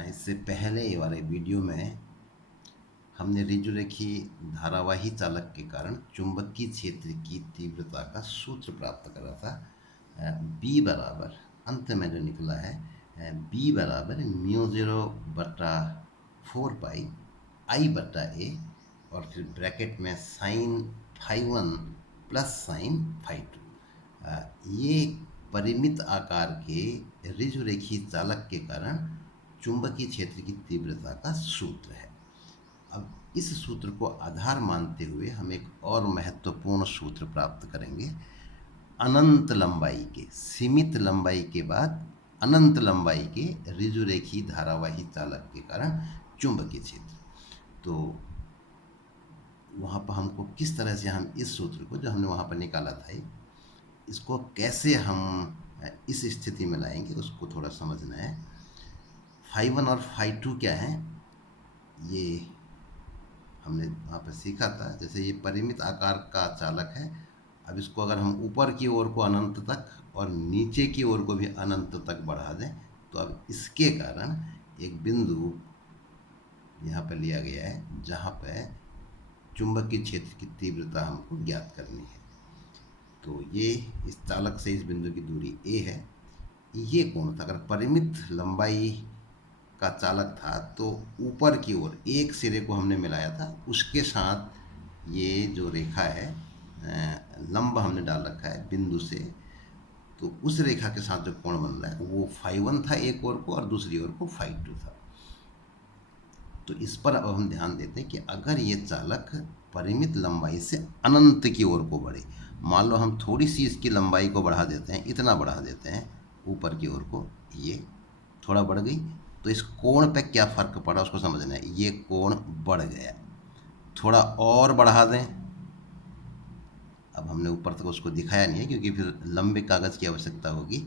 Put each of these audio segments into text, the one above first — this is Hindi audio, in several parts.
इससे पहले वाले वीडियो में हमने ऋजुरेखी धारावाही चालक के कारण चुंबकीय क्षेत्र की तीव्रता का सूत्र प्राप्त करा था। बी बराबर अंत में जो निकला है बी बराबर म्यू ज़ीरो बटा 4 पाई आई बटा ए और फिर ब्रैकेट में sine phi one plus sine phi two. ये परिमित आकार के ऋजुरेखी चालक के कारण चुंबकीय क्षेत्र की तीव्रता का सूत्र है। अब इस सूत्र को आधार मानते हुए हम एक और महत्वपूर्ण सूत्र प्राप्त करेंगे। अनंत लंबाई के, सीमित लंबाई के बाद अनंत लंबाई के ऋजुरेखी धारावाही चालक के कारण चुंबकीय क्षेत्र। तो वहाँ पर हमको किस तरह से हम इस सूत्र को जो हमने वहाँ पर निकाला था इसको कैसे हम इस स्थिति में लाएंगे उसको थोड़ा समझना है। फाई वन और फाई टू क्या है ये हमने वहाँ पर सीखा था। जैसे ये परिमित आकार का चालक है, अब इसको अगर हम ऊपर की ओर को अनंत तक और नीचे की ओर को भी अनंत तक बढ़ा दें तो अब इसके कारण एक बिंदु यहाँ पर लिया गया है जहाँ पर चुंबकीय क्षेत्र की तीव्रता हमको ज्ञात करनी है। तो ये इस चालक से इस बिंदु की दूरी a है। ये कोण था, अगर परिमित लंबाई का चालक था तो ऊपर की ओर एक सिरे को हमने मिलाया था, उसके साथ ये जो रेखा है लंब हमने डाल रखा है बिंदु से, तो उस रेखा के साथ जो कोण बन रहा है वो फाई वन था एक ओर को और दूसरी ओर को फाई टू था। तो इस पर अब हम ध्यान देते हैं कि अगर ये चालक परिमित लंबाई से अनंत की ओर को बढ़े, मान लो हम थोड़ी सी इसकी लंबाई को बढ़ा देते हैं, इतना बढ़ा देते हैं ऊपर की ओर को, ये थोड़ा बढ़ गई, तो इस कोण पे क्या फ़र्क पड़ा उसको समझना है। ये कोण बढ़ गया, थोड़ा और बढ़ा दें। अब हमने ऊपर तक उसको दिखाया नहीं है क्योंकि फिर लंबे कागज़ की आवश्यकता होगी,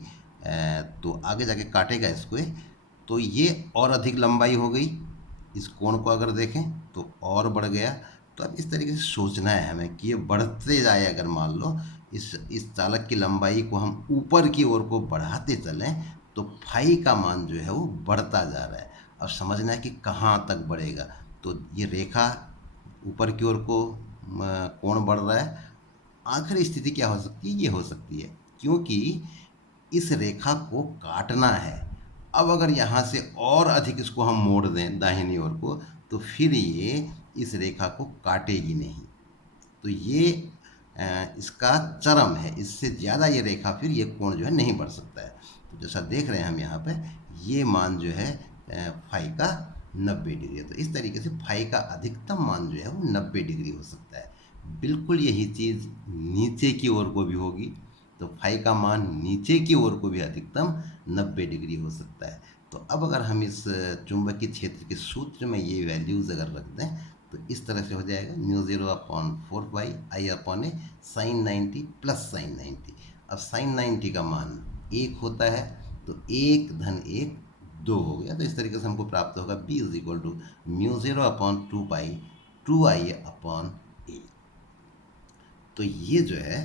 तो आगे जाके काटेगा इसको। तो ये और अधिक लंबाई हो गई, इस कोण को अगर देखें तो और बढ़ गया। तो अब इस तरीके से सोचना है हमें कि ये बढ़ते जाए। अगर मान लो इस चालक की लंबाई को हम ऊपर की ओर को बढ़ाते चलें तो फाई का मान जो है वो बढ़ता जा रहा है। अब समझना है कि कहाँ तक बढ़ेगा। तो ये रेखा ऊपर की ओर को कोण बढ़ रहा है, आखिरी स्थिति क्या हो सकती है, ये हो सकती है क्योंकि इस रेखा को काटना है। अब अगर यहाँ से और अधिक इसको हम मोड़ दें दाहिनी ओर को तो फिर ये इस रेखा को काटेगी नहीं। तो ये इसका चरम है, इससे ज़्यादा ये रेखा फिर ये कोण जो है नहीं बढ़ सकता है। तो जैसा देख रहे हैं हम यहाँ पे ये मान जो है फाई का 90 डिग्री है। तो इस तरीके से फाई का अधिकतम मान जो है वो 90 डिग्री हो सकता है। बिल्कुल यही चीज़ नीचे की ओर को भी होगी, तो फाई का मान नीचे की ओर को भी अधिकतम 90 डिग्री हो सकता है। तो अब अगर हम इस चुंबकीय क्षेत्र के सूत्र में ये वैल्यूज़ अगर रख दें तो इस तरह से हो जाएगा mu zero upon 4 pi I upon A sign 90 plus sign 90। अब साइन 90 का मान 1 होता है तो 1 धन 1 2 हो गया। तो इस तरीके से हमको प्राप्त होगा b is equal to mu zero upon 2 pi 2i upon a. तो ये जो है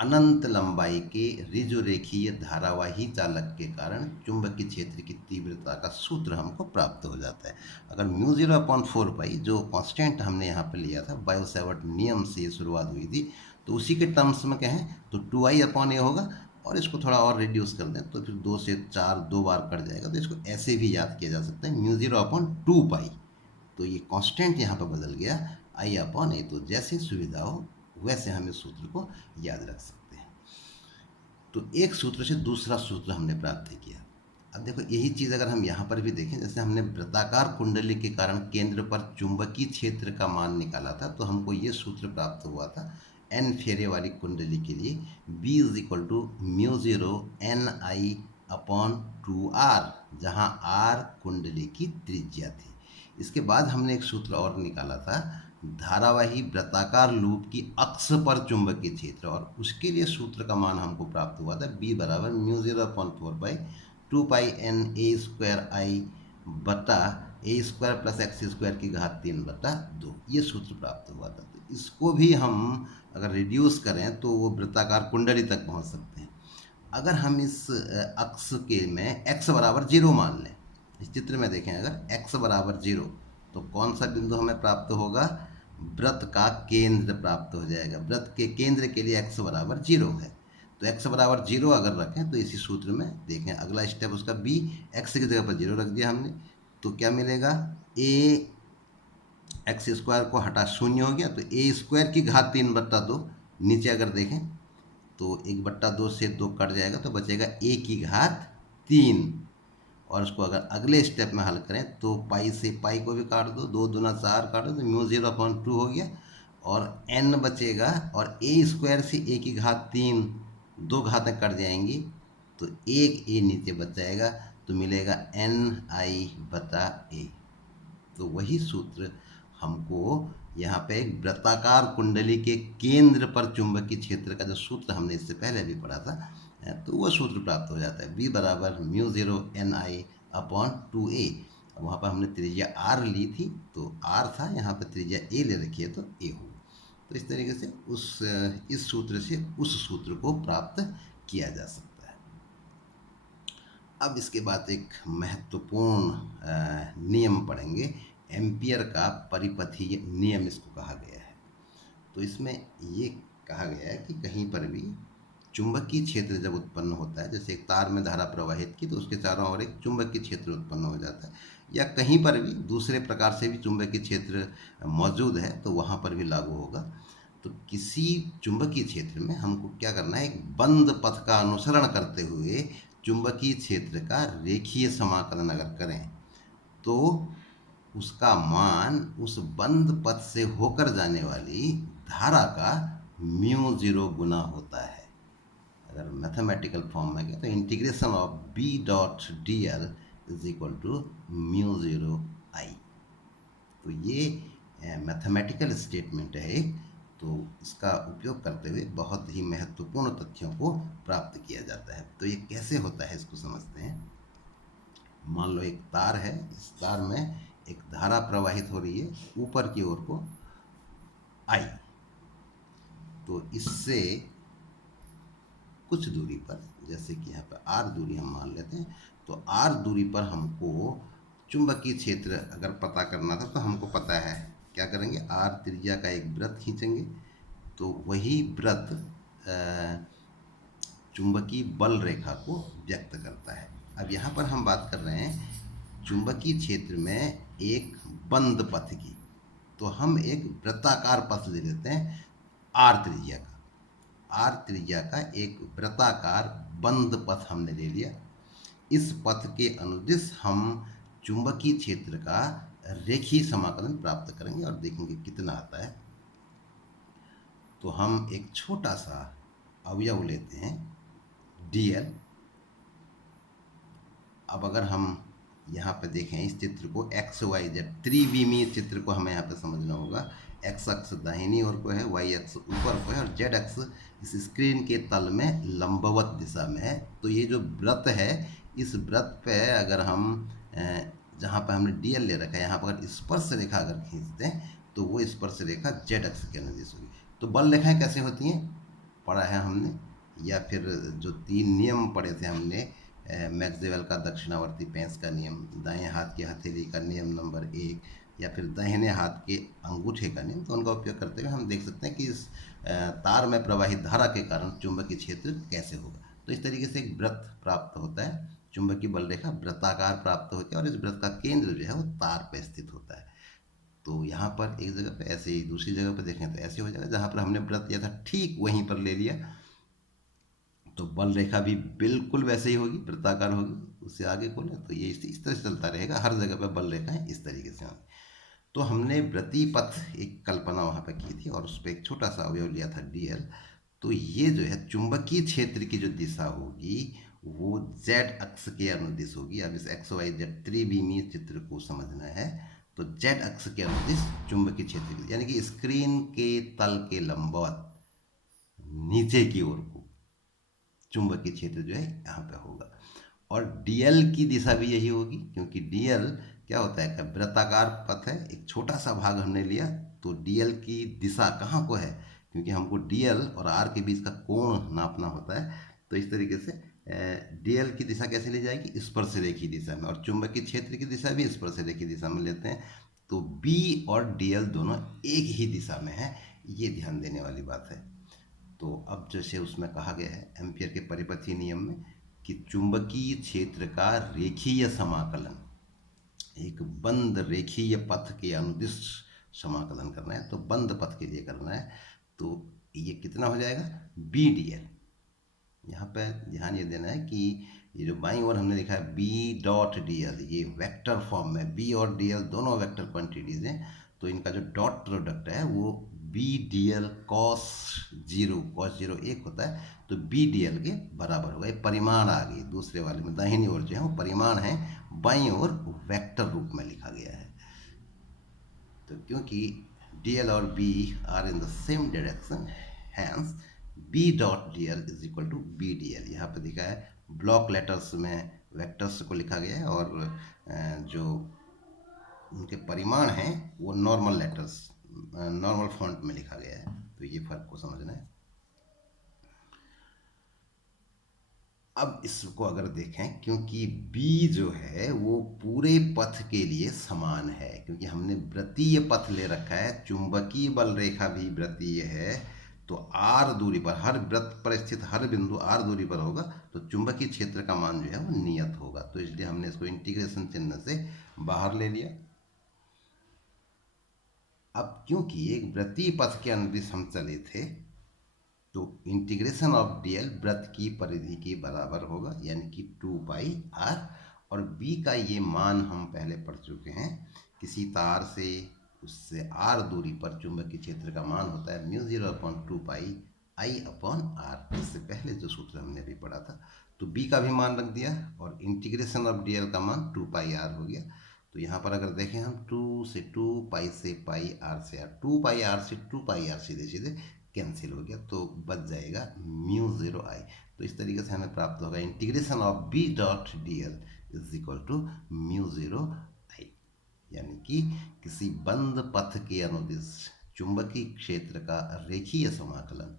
अनंत लंबाई के ऋजुरेखीय धारावाही चालक के कारण चुंबकीय क्षेत्र की तीव्रता का सूत्र हमको प्राप्त हो जाता है। अगर म्यू ज़ीरो अपॉन 4 पाई जो कांस्टेंट हमने यहाँ पर लिया था, बायो-सैवर्ट नियम से शुरुआत हुई थी, तो उसी के टर्म्स में कहें तो 2i अपॉन ए होगा और इसको थोड़ा और रिड्यूस कर दें तो फिर 2 से 4 2 बार कट जाएगा। तो इसको ऐसे भी याद किया जा सकता है म्यू ज़ीरो अपॉन 2 पाई। तो ये कांस्टेंट यहाँ पर बदल गया आई अपॉन ए। तो जैसे सुविधा हो वैसे हम इस सूत्र को याद रख सकते हैं। तो एक सूत्र से दूसरा सूत्र हमने प्राप्त किया। अब देखो यही चीज़ अगर हम यहाँ पर भी देखें, जैसे हमने वृत्ताकार कुंडली के कारण केंद्र पर चुंबकीय क्षेत्र का मान निकाला था, तो हमको ये सूत्र प्राप्त हुआ था एन फेरे वाली कुंडली के लिए b is equal to mu zero N I upon 2r, जहाँ r कुंडली की त्रिज्या थी। इसके बाद हमने एक सूत्र और निकाला था धारावाही वृत्ताकार लूप की अक्ष पर चुंबकीय क्षेत्र, और उसके लिए सूत्र का मान हमको प्राप्त हुआ था b बराबर mu zero upon 4 pi 2 pi n a square I बटा a square plus x square की घात 3 बटा 2, ये सूत्र प्राप्त हुआ था। तो इसको भी हम अगर रिड्यूस करें तो वो वृत्ताकार कुंडली तक पहुंच सकते हैं। अगर हम इस अक्ष के में x बराबर 0 मान लें, इस चित्र में देखें अगर x बराबर 0 तो कौन सा बिंदु हमें प्राप्त होगा? वृत्त का केंद्र प्राप्त हो जाएगा। वृत्त के केंद्र के लिए x बराबर 0 है, तो x बराबर 0 अगर रखें तो इसी सूत्र में देखें अगला स्टेप उसका b, x की जगह पर 0 रख दिया हमने, तो क्या मिलेगा? a एक्स स्क्वायर को हटा 0 हो गया, तो a स्क्वायर की घात 3/2। नीचे अगर देखें तो 1/2 से 2 कट जाएगा तो बचेगा a की घात 3। और उसको अगर अगले स्टेप में हल करें तो पाई से पाई को भी काट दो, 2 दूना 4 काट दो तो μ0/2 हो गया, और n बचेगा, और a स्क्वायर से a की घात 3, 2 घातें कट जाएंगी तो एक a नीचे बच जाएगा, तो मिलेगा ni/a। तो वही सूत्र हमको यहाँ पे एक वृत्ताकार कुंडली के केंद्र पर चुंबकीय क्षेत्र का जो सूत्र हमने इससे पहले भी पढ़ा था, तो वो सूत्र प्राप्त हो जाता है, b बराबर μ0 ni/2a। वहाँ पर हमने त्रिज्या r ली थी तो r था, यहाँ पर त्रिज्या a ले रखी है तो a हो। तो इस तरीके से इस सूत्र से उस सूत्र को प्राप्त किया जा सकता है। अब इसके बाद एक महत्वपूर्ण नियम पढ़ेंगे, एम्पियर का परिपथीय नियम इसको कहा गया है। तो इसमें ये कहा गया है कि कहीं पर भी चुंबकीय क्षेत्र जब उत्पन्न होता है, जैसे एक तार में धारा प्रवाहित की तो उसके चारों ओर एक चुंबकीय क्षेत्र उत्पन्न हो जाता है, या कहीं पर भी दूसरे प्रकार से भी चुंबकीय क्षेत्र मौजूद है तो वहाँ पर भी लागू होगा। तो किसी चुंबकीय क्षेत्र में हमको क्या करना है? एक बंद पथ का अनुसरण करते हुए चुंबकीय क्षेत्र का रेखीय समाकलन अगर करें तो उसका मान उस बंद पथ से होकर जाने वाली धारा का μ0 गुना होता है। अगर मैथमेटिकल फॉर्म में तो integration of b.dl is equal to μ0I। तो ये मैथमेटिकल स्टेटमेंट है, तो इसका उपयोग करते हुए बहुत ही महत्वपूर्ण तथ्यों को प्राप्त किया जाता है। तो ये कैसे होता है इसको समझते हैं। मान लो एक तार है, इस तार में एक धारा प्रवाहित हो रही है ऊपर की ओर को I, तो इससे कुछ दूरी पर, जैसे कि यहाँ पर r दूरी हम मान लेते हैं, तो r दूरी पर हमको चुंबकीय क्षेत्र अगर पता करना था तो हमको पता है क्या करेंगे, r त्रिज्या का एक वृत्त खींचेंगे, तो वही वृत्त चुंबकीय बल रेखा को व्यक्त करता है। अब यहाँ पर हम बात कर रहे हैं चुंबकीय क्षेत्र में एक बंद पथ की, तो हम एक वृत्ताकार पथ ले लेते हैं r त्रिज्या का। r त्रिज्या का एक वृत्ताकार बंद पथ हमने ले लिया। इस पथ के अनुदिश हम चुंबकीय क्षेत्र का रेखीय समाकलन प्राप्त करेंगे और देखेंगे कितना आता है। तो हम एक छोटा सा अवयव लेते हैं dl। अब अगर हम यहाँ पे देखें इस चित्र को x y z त्रिविमीय चित्र को हमें यहाँ पे समझना होगा। x अक्ष दाहिनी ओर को है, y अक्ष ऊपर को है और z अक्ष इस स्क्रीन के तल में लंबवत दिशा में है। तो ये जो वृत्त है, इस वृत्त पे अगर हम जहाँ पर हमने dl ले रखा है, यहाँ पर अगर स्पर्श रेखा अगर खींचते हैं तो वो स्पर्श रेखा z अक्ष के अनुदिश होगी। तो बल रेखाएं कैसे होती हैं पढ़ा है हमने, या फिर जो 3 नियम पढ़े थे हमने, मैक्सवेल का दक्षिणावर्ती पेंच का नियम, दाएं हाथ की हथेली का नियम नंबर 1, या फिर दाहिने हाथ के अंगूठे का नियम, तो उनका उपयोग करते हुए हम देख सकते हैं कि इस तार में प्रवाहित धारा के कारण चुंबकीय क्षेत्र कैसे होगा। तो इस तरीके से एक वृत्त प्राप्त होता है, चुंबकीय बल रेखा वृत्ताकार प्राप्त होती है, और इस वृत्त का केंद्र जो है वो तार पर स्थित होता है। तो यहाँ पर एक जगह पे ऐसे ही, दूसरी जगह पर देखें तो ऐसे हो जाएगा, जहाँ पर हमने वृत्त लिया था ठीक वहीं पर ले लिया, तो बल रेखा भी बिल्कुल वैसे ही होगी, वृत्ताकार होगी। उससे आगे को लें तो ये इस तरह से चलता रहेगा, हर जगह पर बल रेखाएं इस तरीके से होंगी। तो हमने वृत्तीय पथ एक कल्पना वहाँ पर की थी और उस पर एक छोटा सा अवयव लिया था dl। तो ये जो है चुंबकीय क्षेत्र की जो दिशा होगी वो z अक्ष के अनुदिश होगी। अब इस x y z त्रिविमीय चित्र को समझना है, तो z अक्ष के अनुदिश चुंबकीय क्षेत्र की, यानी कि स्क्रीन के तल के लंबवत नीचे की ओर को चुंबकीय क्षेत्र जो है यहाँ पे होगा। और dl की दिशा भी यही होगी, क्योंकि dl क्या होता है, वृत्ताकार पथ है, एक छोटा सा भाग हमने लिया, तो dl की दिशा कहाँ को है, क्योंकि हमको dl और r के बीच का कोण नापना होता है, तो इस तरीके से डीएल की दिशा कैसे ली जाएगी, स्पर्शरेखीय दिशा में, और चुंबकीय क्षेत्र की दिशा भी स्पर्शरेखीय दिशा में लेते हैं। तो बी और डीएल दोनों एक ही दिशा में है, ये ध्यान देने वाली बात है। तो अब जैसे उसमें कहा गया है एम्पियर के परिपथीय नियम में कि चुंबकीय क्षेत्र का रेखीय समाकलन एक बंद रेखीय पथ के अनुदिश समाकलन करना है, तो बंद पथ के लिए करना है। तो ये कितना हो जाएगा, बी डी एल। यहाँ पे ध्यान ये देना है कि ये जो बाईं ओर हमने लिखा है बी डॉट डी एल, ये वेक्टर फॉर्म में बी और डी एल दोनों वेक्टर क्वांटिटीज हैं, तो इनका जो डॉट प्रोडक्ट है वो B D L cos zero एक होता है, तो बी डी एल के बराबर होगा। ये परिमाण आ गई, दूसरे वाले में दाहिनी ओर जो है वो परिमाण है, बाईं ओर वेक्टर रूप में लिखा गया है। तो क्योंकि डी एल और B are in the same direction, hence B dot D L is equal to B D L. यहाँ पे दिखा है ब्लॉक लेटर्स में वेक्टर्स को लिखा गया है, और जो उनके परिमाण हैं वो नॉर्मल लेटर्स नॉर्मल फॉन्ट में लिखा गया है। तो ये फर्क को समझना है। अब इसको अगर देखें, क्योंकि B जो है वो पूरे पथ के लिए समान है, क्योंकि हमने वृत्तीय पथ ले रखा है, चुंबकीय बल रेखा भी वृत्तीय है, तो r दूरी पर, हर वृत्त पर स्थित हर बिंदु r दूरी पर होगा, तो चुंबकीय क्षेत्र का मान जो है वो नियत होगा। तो इसलिए हमने इसको इंटीग्रेशन चिन्ह से बाहर ले लिया। अब क्योंकि एक वृत्तीय पथ के अनुदिश हम चले थे, तो इंटीग्रेशन ऑफ डीएल वृत्त की परिधि के बराबर होगा, यानी कि 2πr। और बी का ये मान हम पहले पढ़ चुके हैं, किसी तार से उससे r दूरी पर चुंबकीय क्षेत्र का मान होता है μ0/2πi/r। इससे पहले जो सूत्र हमने अभी पढ़ा था, तो बी का भी मान रख दिया और इंटीग्रेशन ऑफ डीएल का मान 2πr हो गया। तो यहाँ पर अगर देखें हम 2 से 2 पाई से पाई r से r, 2πr से 2πr सीधे सीधे कैंसिल हो गया, तो बच जाएगा μ0i। तो इस तरीके से हमें प्राप्त होगा integration of B dot D L is equal to μ0i, यानी कि किसी बंद पथ के अनुदिश चुंबकीय क्षेत्र का रेखीय समाकलन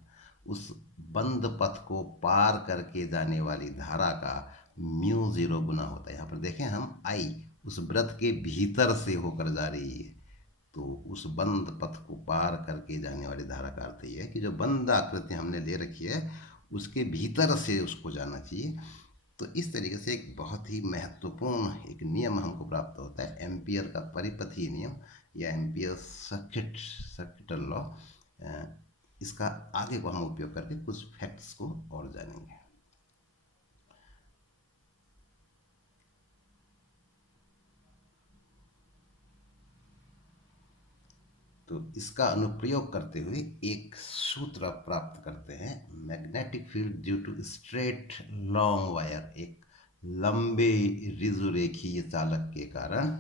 उस बंद पथ को पार करके जाने वाली धारा का μ0 गुना होता है। यहाँ पर देखें हम आई उस वृत्त के भीतर से होकर जा रही है, तो उस बंद पथ को पार करके जाने वाली धारा का अर्थ ये है कि जो बंद आकृति हमने ले रखी है उसके भीतर से उसको जाना चाहिए। तो इस तरीके से एक बहुत ही महत्वपूर्ण एक नियम हमको प्राप्त होता है, एम्पियर का परिपथीय नियम या एम्पियर सर्किटल लॉ। इसका आगे को हम उपयोग करके कुछ फैक्ट्स को और जानेंगे। तो इसका अनुप्रयोग करते हुए एक सूत्र प्राप्त करते हैं, magnetic field due to straight long wire, एक लंबे ऋजुरेखीय चालक के कारण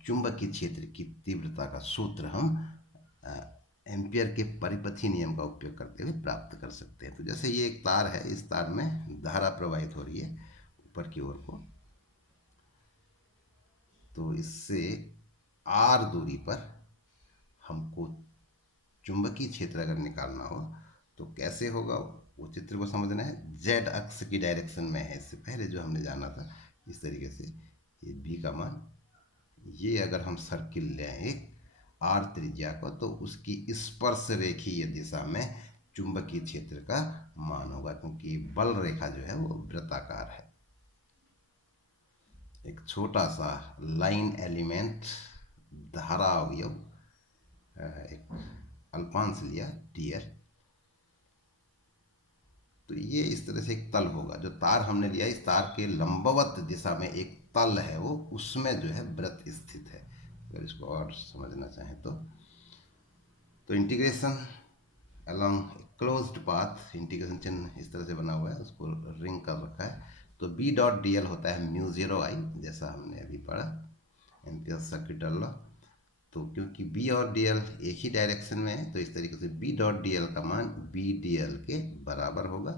चुंबकीय क्षेत्र की तीव्रता का सूत्र हम एम्पियर के परिपथीय नियम का उपयोग करते हुए प्राप्त कर सकते हैं। तो जैसे ये एक तार है, इस तार में धारा प्रवाहित हो रही है ऊपर की ओर को, तो इससे r दूरी पर हमको चुंबकीय क्षेत्र अगर निकालना हो तो कैसे होगा, वो चित्र को समझना है। जेड अक्ष की डायरेक्शन में है, इससे पहले जो हमने जाना था इस तरीके से, ये बी का मान, ये अगर हम सर्किल लें एक आर त्रिज्या को, तो उसकी स्पर्श रेखीय दिशा में चुंबकीय क्षेत्र का मान होगा, क्योंकि बल रेखा जो है वो वृत्ताकार है। एक छोटा सा लाइन एलिमेंट धारा अवयव एक अल्पांश लिया टीयर, तो ये इस तरह से एक तल होगा। जो तार हमने लिया, इस तार के लंबवत दिशा में एक तल है, वो उसमें जो है वृत्त स्थित है। अगर इसको और समझना चाहें तो integration along closed path, integration चिन्ह इस तरह से बना हुआ है, उसको रिंग कर रखा है। तो बी डॉट डी एल होता है μ0i, जैसा हमने अभी पढ़ा एम्पियर सर्किटल लॉ। तो क्योंकि बी और डी एल एक ही डायरेक्शन में है, तो इस तरीके से बी डॉट डी एल का मान बी डी एल के बराबर होगा।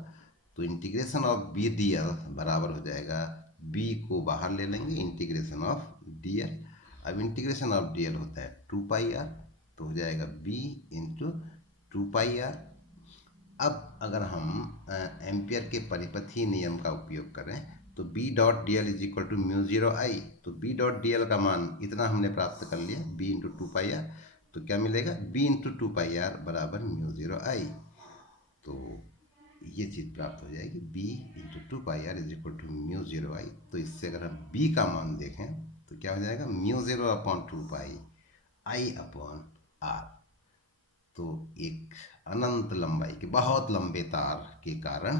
तो integration of B D L बराबर हो जाएगा, बी को बाहर ले लेंगे, इंटीग्रेशन ऑफ डी एल। अब इंटीग्रेशन ऑफ डी एल होता है 2πr, तो हो जाएगा b इंटू 2πr। अब अगर हम एम्पियर के परिपथीय नियम का उपयोग करें तो b dot D L is equal to mu zero I. तो बी डॉट डी एल का मान इतना हमने प्राप्त कर लिया, b into two pi r. तो क्या मिलेगा, b into two pi r बराबर म्यू जीरो आई। तो ये चीज़ प्राप्त हो जाएगी, b into two pi r is equal to mu zero I. तो इससे अगर हम बी का मान देखें तो क्या हो जाएगा, mu zero upon two pi I upon R. तो एक अनंत लंबाई के बहुत लंबे तार के कारण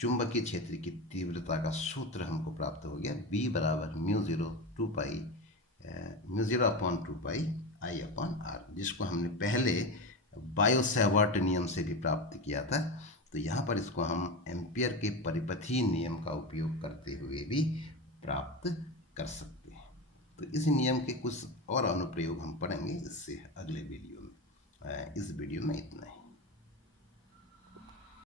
चुंबकीय क्षेत्र की तीव्रता का सूत्र हमको प्राप्त हो गया, बी बराबर mu zero two pi mu zero upon two pi I upon R, जिसको हमने पहले बायो सेवर्ट नियम से भी प्राप्त किया था। तो यहाँ पर इसको हम एम्पियर के परिपथीय नियम का उपयोग करते हुए भी प्राप्त कर सकते हैं। तो इस नियम के कुछ और अनुप्रयोग हम पढ़ेंगे इससे अगले वीडियो में। इस वीडियो में इतना ही।